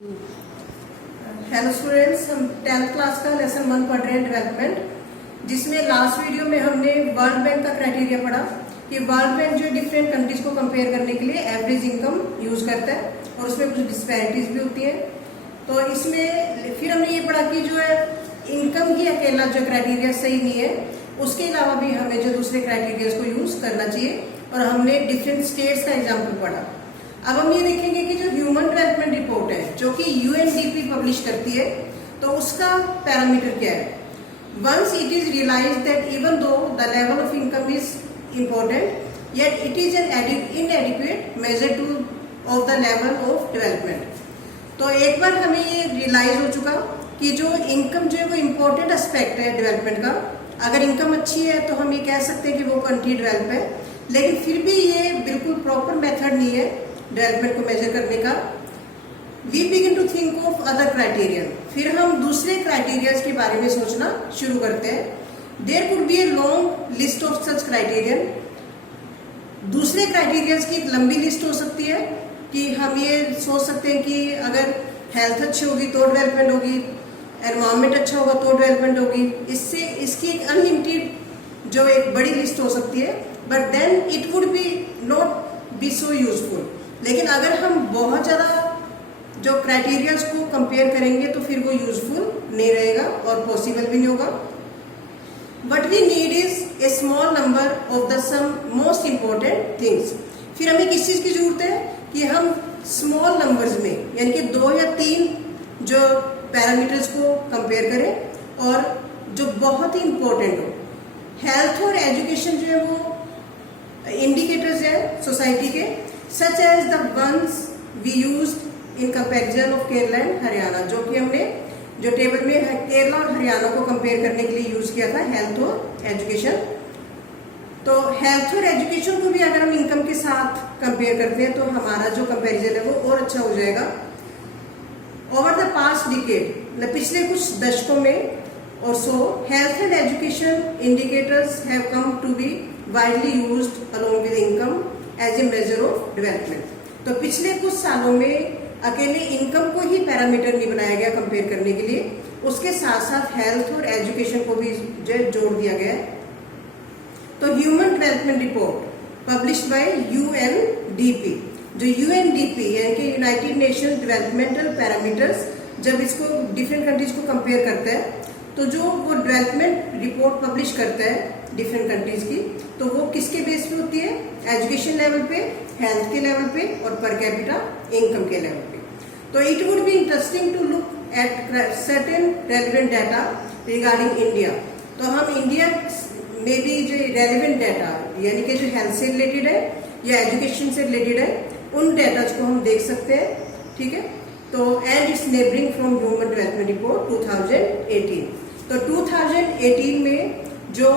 Hello students, हम 10th class का lesson 1 पढ़ रहे हैं डेवलपमेंट, जिसमें लास्ट वीडियो में हमने वर्ल्ड बैंक का क्राइटेरिया पढ़ा कि वर्ल्ड बैंक जो डिफरेंट कंट्रीज को कंपेयर करने के लिए एवरेज इनकम यूज करता है और उसमें कुछ डिस्पैरिटीज भी होती है। तो इसमें फिर हमने ये पढ़ा कि जो है इनकम ही अकेला जो क्राइटेरिया सही नहीं है, उसके अलावा भी हमें जो दूसरे क्राइटेरिया को यूज करना चाहिए और हमने डिफरेंट स्टेट्स का एग्जाम्पल पढ़ा। अब हम ये देखेंगे कि जो ह्यूमन डेवलपमेंट रिपोर्ट है जो कि यूएनडीपी पब्लिश करती है, तो उसका पैरामीटर क्या है। Once it is realize that even though the level of income is important yet it is an inadequate measure to of the level of development. तो एक बार हमें ये रियलाइज हो चुका कि जो इनकम जो है वो इम्पोर्टेंट एस्पेक्ट है डेवलपमेंट का। अगर इनकम अच्छी है तो हम ये कह सकते हैं कि वो कंट्री डेवलप है, लेकिन फिर भी ये बिल्कुल प्रॉपर मेथड नहीं है डेवलपमेंट को मेजर करने का। We begin to think of other criteria, फिर हम दूसरे क्राइटेरिया के बारे में सोचना शुरू करते हैं। There could be a long list of such criterion. दूसरे क्राइटेरिया की एक लंबी लिस्ट हो सकती है कि हम ये सोच सकते हैं कि अगर हेल्थ अच्छी होगी तो डेवलपमेंट होगी, एनवायरमेंट अच्छा होगा तो डेवलपमेंट होगी। इससे इसकी एक अनलिमिटेड जो एक बड़ी लिस्ट हो सकती है, but then it would be not be so useful. लेकिन अगर हम बहुत ज्यादा जो क्राइटेरियाज को कंपेयर करेंगे तो फिर वो यूजफुल नहीं रहेगा और पॉसिबल भी नहीं होगा। What we need is a small number of the some most important things. फिर हमें किस चीज की जरूरत है कि हम स्मॉल नंबर्स में यानी कि 2 या 3 जो पैरामीटर्स को कंपेयर करें और जो बहुत ही इंपॉर्टेंट हो। हेल्थ और एजुकेशन जो है वो इंडिकेटर्स है सोसाइटी के, such as the ones we used in comparison of Kerala and Haryana, जो कि हमने जो टेबल में केरला और हरियाणा को कंपेयर करने के लिए यूज किया था, हेल्थ और एजुकेशन। तो हेल्थ और एजुकेशन को भी अगर हम इनकम के साथ कंपेयर करते हैं तो हमारा जो कंपैरिजन है वो और अच्छा हो जाएगा। ओवर द पास्ट डिकेड, पिछले कुछ दशकों में और so health and education indicators have come to be widely used along with income as a measure of development. तो पिछले कुछ सालों में अकेले इनकम को ही पैरामीटर नहीं बनाया गया कंपेयर करने के लिए, उसके साथ साथ हेल्थ और एजुकेशन को भी जोड़ दिया गया है। तो human development report published by UNDP, जो यूएनडीपी यानी कि यूनाइटेड नेशन डेवलपमेंटल पैरामीटर्स, जब इसको डिफरेंट कंट्रीज को कंपेयर करता है तो जो वो डेवलपमेंट रिपोर्ट पब्लिश करता है डिफरेंट कंट्रीज की, तो वो किसके बेस पे होती है, एजुकेशन लेवल पे, हेल्थ के लेवल पे और पर कैपिटा इनकम के लेवल पे। तो it would be interesting to look at certain relevant data regarding India. तो हम इंडिया में भी जो रेलिवेंट डाटा यानी कि जो हेल्थ से रिलेटेड है या एजुकेशन से रिलेटेड है, उन डाटा को हम देख सकते हैं, ठीक है। तो and it's neighbouring from human development report 2018। तो 2018 में जो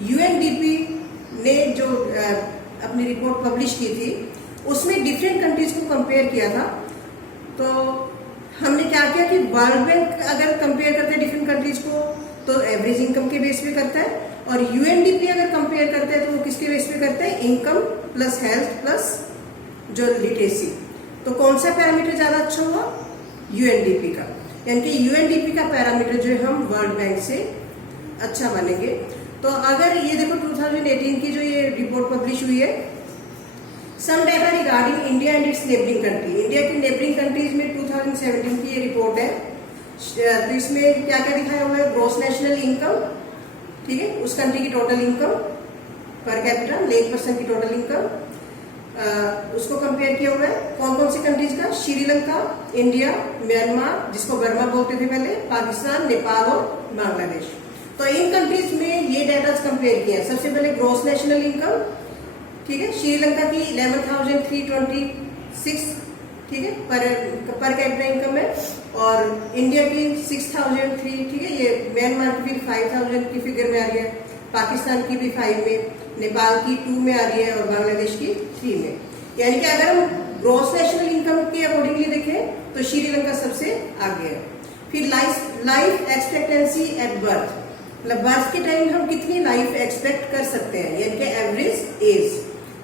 यूएनडीपी ने जो अपनी रिपोर्ट पब्लिश की थी, उसमें डिफरेंट कंट्रीज को कंपेयर किया था। तो हमने क्या किया कि वर्ल्ड बैंक अगर कंपेयर करते हैं डिफरेंट कंट्रीज को तो एवरेज इनकम के बेस पे करता है, और यूएनडीपी अगर कंपेयर करते हैं तो वो किसके बेस पे करता है, इनकम प्लस हेल्थ प्लस जो लिटरेसी। तो कौन सा पैरामीटर ज्यादा अच्छा हुआ, यूएनडीपी का, यानी कि यूएनडीपी का पैरामीटर जो है हम वर्ल्ड बैंक से अच्छा मानेंगे। तो अगर ये देखो 2018 की जो ये रिपोर्ट पब्लिश हुई है, some data regarding India and it's neighbouring country. India की नेबरिंग कंट्रीज में 2017 की ये रिपोर्ट है। तो इसमें क्या क्या दिखाया हुआ है, ग्रॉस नेशनल इनकम, ठीक है, उस कंट्री की टोटल इनकम पर कैपिटा, 1% की टोटल इनकम, उसको कंपेयर किया हुआ है। कौन कौन सी कंट्रीज का, श्रीलंका, इंडिया, म्यांमार जिसको बर्मा बोलते थे पहले, पाकिस्तान, नेपाल और बांग्लादेश। तो इन कंट्रीज में ये डाटा कंपेयर किया। सबसे पहले ग्रॉस नेशनल इनकम, ठीक है, श्रीलंका की 11,326, ठीक है, पर कैपिटा इनकम है, और इंडिया की 6,003, ठीक है, ये म्यांमार की भी 5,000 की फिगर में आ रही है, पाकिस्तान की भी 5 में, नेपाल की 2 में आ रही है और बांग्लादेश की 3 में। यानी कि अगर हम ग्रॉस नेशनल इनकम के अकॉर्डिंगली देखें तो श्रीलंका सबसे आगे है। फिर लाइफ एक्सपेक्टेंसी एट बर्थ, मतलब बर्थ के टाइम हम कितनी लाइफ एक्सपेक्ट कर सकते हैं, यानी कि एवरेज एज।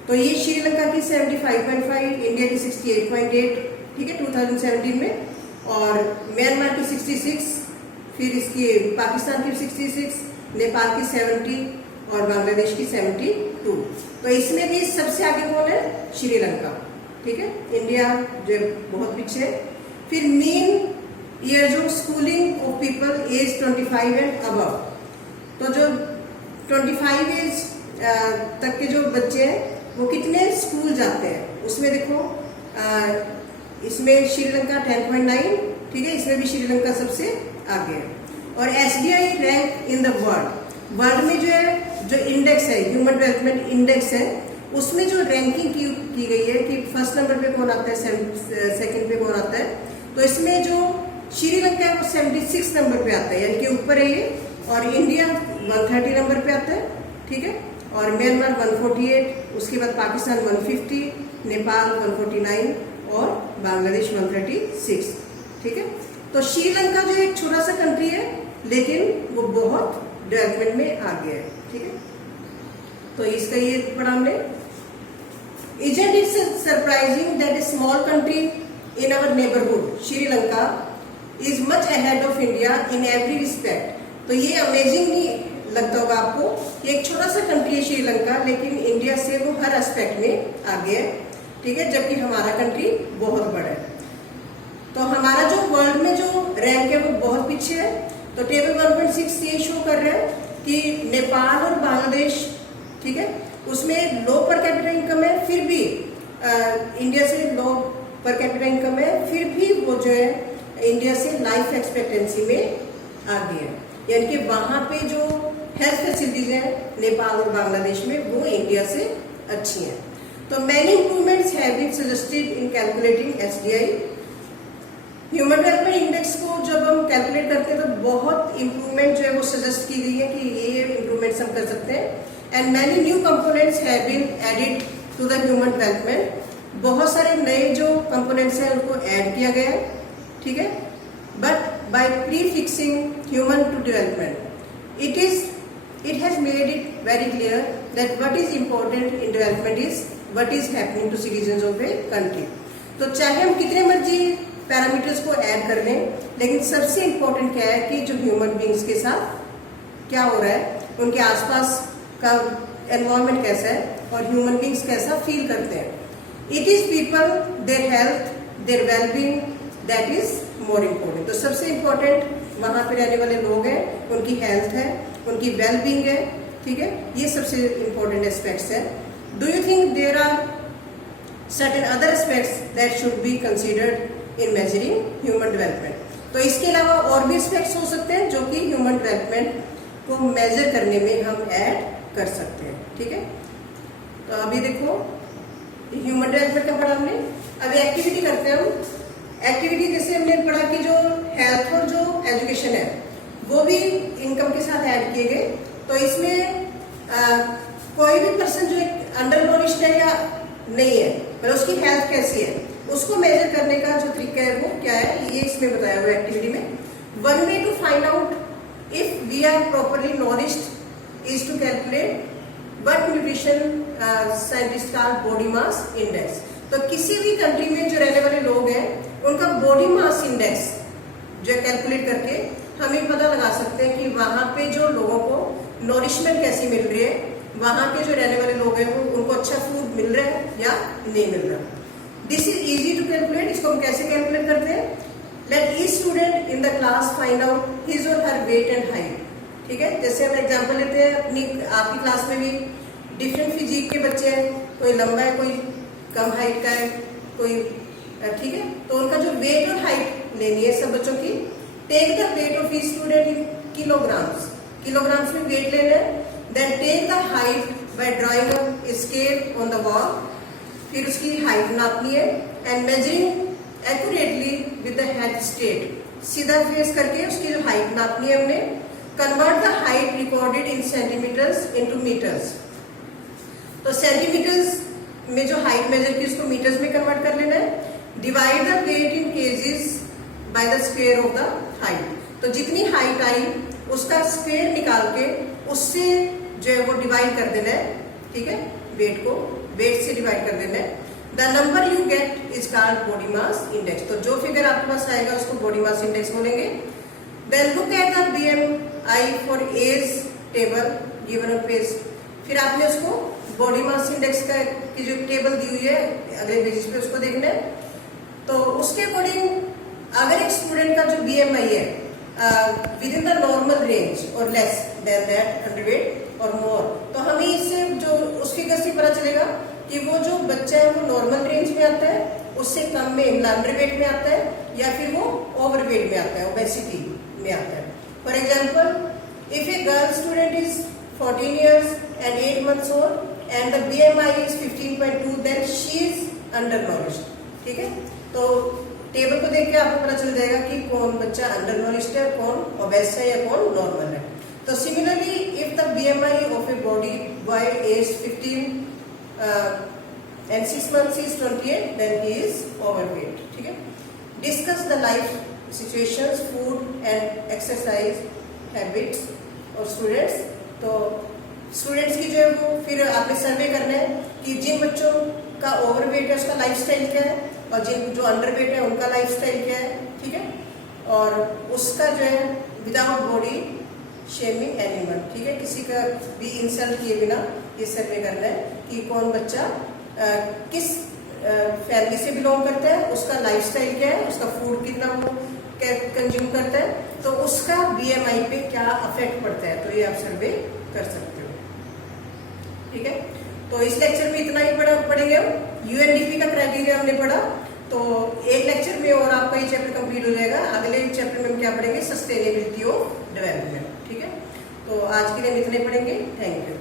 तो ये श्रीलंका की 75.5, इंडिया की 68.8, ठीक है 2017 में, और म्यांमार की 66, फिर इसकी पाकिस्तान की 66, नेपाल की 70 और बांग्लादेश की 72। तो इसमें भी सबसे आगे कौन है? श्रीलंका। ठीक है, इंडिया जो बहुत पीछे है। फिर mean years of schooling of people age 25 and above, तो जो 25 एज तक के जो बच्चे हैं वो कितने स्कूल जाते हैं, उसमें देखो इसमें श्रीलंका 10.9, ठीक है, इसमें भी श्रीलंका सबसे आगे है। और SDI rank in the world में जो है, जो इंडेक्स है, ह्यूमन डेवलपमेंट इंडेक्स है, उसमें जो रैंकिंग की गई है कि फर्स्ट नंबर पे कौन आता है, सेकंड पे कौन आता है, तो इसमें जो श्रीलंका है वो 76 नंबर पे आता है, यानी कि ऊपर है ये, और इंडिया 130 नंबर पे आता है, ठीक है, और म्यांमार 148, उसके बाद पाकिस्तान 150, नेपाल 149 और बांग्लादेश 136, ठीक है। तो श्रीलंका जो एक छोटा सा कंट्री है, लेकिन वो बहुत डेवलपमेंट में आगे है, ठीक है। तो इसका ये पढ़ा हमने। Isn't it surprising that a small country in our neighborhood, Sri Lanka, is much ahead of India in every respect? तो ये अमेजिंग नहीं लगता होगा आपको, ये एक छोटा सा कंट्री है श्रीलंका, लेकिन इंडिया से वो हर एस्पेक्ट में आगे है, ठीक है, जबकि हमारा कंट्री बहुत बड़ा है। तो हमारा जो वर्ल्ड में जो रैंक है वो बहुत पीछे है। तो टेबल 1.6 ये शो कर रहा है कि नेपाल और बांग्लादेश, ठीक है, उसमें लो पर कैपिटा इनकम है, फिर भी इंडिया से लो पर कैपिटा इनकम है, फिर भी वो जो है इंडिया से लाइफ एक्सपेक्टेंसी में आगे है, यानी कि वहां पे जो हेल्थ फैसिलिटीज है नेपाल और बांग्लादेश में वो इंडिया से अच्छी हैं। तो many improvements have been suggested in calculating SDI human development index को। जब हम कैलकुलेट करते हैं तो बहुत इंप्रूवमेंट जो है वो सजेस्ट की गई है कि ये इंप्रूवमेंट्स हम कर सकते हैं। And many new components have been added to the human development, बहुत सारे नए जो कंपोनेंट्स हैं उनको ऐड किया गया है, ठीक है, but by prefixing human to development, it has made it very clear that what is important in development is what is happening to citizens of a country. तो चाहे हम कितने मर्जी पैरामीटर्स को ऐड कर लें, लेकिन सबसे इम्पोर्टेंट क्या है कि जो ह्यूमन बींग्स के साथ क्या हो रहा है, उनके आसपास का एनवायरनमेंट कैसा है और ह्यूमन बींग्स कैसा फील करते हैं। It is people, their health, their wellbeing, that is more important. तो सबसे इम्पोर्टेंट वहां पे रहने वाले लोग हैं, उनकी हेल्थ है, उनकी वेलबींग है, ठीक है, ये सबसे इम्पोर्टेंट एस्पेक्ट्स है। Do you think there are certain other aspects that should be considered in measuring human development? तो इसके अलावा और भी एस्पेक्ट्स हो सकते हैं जो कि ह्यूमन डेवलपमेंट को मेजर करने में हम ऐड कर सकते हैं, ठीक है। तो अभी देखो ह्यूमन डेवलपमेंट का पढ़ा हमने, अभी एक्टिविटी करते हैं हम। एक्टिविटी जैसे हमने पढ़ा कि जो हेल्थ और जो एजुकेशन है वो भी इनकम के साथ ऐड किए गए। तो इसमें कोई भी पर्सन जो अंडर नॉरिश्ड है या नहीं है, मतलब उसकी हेल्थ कैसी है, उसको मेजर करने का जो तरीका है वो क्या है, ये इसमें बताया हुआ एक्टिविटी में। One way to find out if we are properly nourished is to calculate what nutrition scientist का बॉडी मास इंडेक्स। तो किसी भी कंट्री में जो रहने वाले लोग हैं उनका बॉडी मास इंडेक्स जो कैलकुलेट करके हमें पता लगा सकते हैं कि वहां पे जो लोगों को नॉरिशमेंट कैसी मिल रही है, वहां के जो रहने वाले लोग हैं वो उनको अच्छा फूड मिल रहा है या नहीं मिल रहा। This is easy to calculate. इसको हम कैसे कैलकुलेट करते हैं? Let each student in the class find out his or her wait and height, ठीक है। जैसे हम एग्जाम्पल लेते हैं, अपनी आपकी क्लास में भी डिफरेंट फिजिक के बच्चे हैं, कोई लंबा है, कोई कम हाइट का है, कोई, ठीक है। तो उनका जो वेट और हाइट लेनी है सब बच्चों की। Take the weight of each student in kilograms, kilograms में वेट लेना है। Then take the height by drawing a scale on the wall, फिर उसकी हाइट नापनी है। And measuring accurately with the head straight, सीधा फेस करके उसकी जो हाइट नापनी है हमने। Convert the height recorded in centimetres into metres. तो सेंटीमीटर्स में जो हाइट मेजर की उसको मीटर्स में कन्वर्ट कर लेना है। Divide the weight in kgs by the square of the height. तो जितनी हाइट आई उसका स्क्वायर निकाल के उससे जो है वो डिवाइड कर देना है, ठीक है, वेट को वेट से डिवाइड कर देना है। The number you get is called body mass index. तो जो फिगर आपके पास आएगा उसको बॉडी मास इंडेक्स बोलेंगे। Then look at the BMI for age table given on page. फिर आपने उसको बॉडी मास इंडेक्स का की जो टेबल दी हुई है अगले पेज पे उसको देखना है। तो उसके अकॉर्डिंग अगर एक स्टूडेंट का जो BMI है with in the normal range और लेस देन दैट अंडरवेट और मोर, तो हमें इससे जो उस फिगर से पता चलेगा कि वो जो बच्चा है वो नॉर्मल रेंज में आता है, उससे कम में अंडरवेट में आता है, या फिर वो ओवरवेट में आता है, ओबेसिटी में आता है। For example if a girl student is 14 years and 8 months old and the BMI is 15.2, then she is undernourished। ठीक है, तो टेबल को देख के आपको पता चल जाएगा कि कौन बच्चा अंडरनोरिश्ड है, कौन ओबेस है या कौन नॉर्मल है। तो similarly if the BMI of a body boy age 15 and 6 months is 28, then he is overweight। ठीक है, discuss the life situations, food and exercise habits और स्टूडेंट्स। तो स्टूडेंट्स की जो है वो फिर आपने सर्वे करना है कि जिन बच्चों का ओवरवेट है उसका लाइफस्टाइल क्या है, और जिन जो अंडरवेट है उनका लाइफस्टाइल क्या है। ठीक है, और उसका जो है विदाउट बॉडी शेमिंग एनीवन। ठीक है, किसी का भी इंसल्ट किए बिना ये सर्वे करना है कि कौन बच्चा किस फैमिली से बिलोंग करता है, उसका लाइफस्टाइल क्या है, उसका फूड कितना वो कंज्यूम करता है, तो उसका BMI पे क्या अफेक्ट पड़ता है। तो ये आप सर्वे कर सकते हो। ठीक है, तो इस लेक्चर में इतना ही पढ़ेंगे हम। UNDP का क्राइटेरिया हमने पढ़ा, तो एक लेक्चर में और आपका ये चैप्टर कंप्लीट हो जाएगा। अगले चैप्टर में हम क्या पढ़ेंगे, सस्टेनेबिलिटी ऑफ डेवलपमेंट। ठीक है, तो आज के लिए हम इतने पढ़ेंगे। Thank you.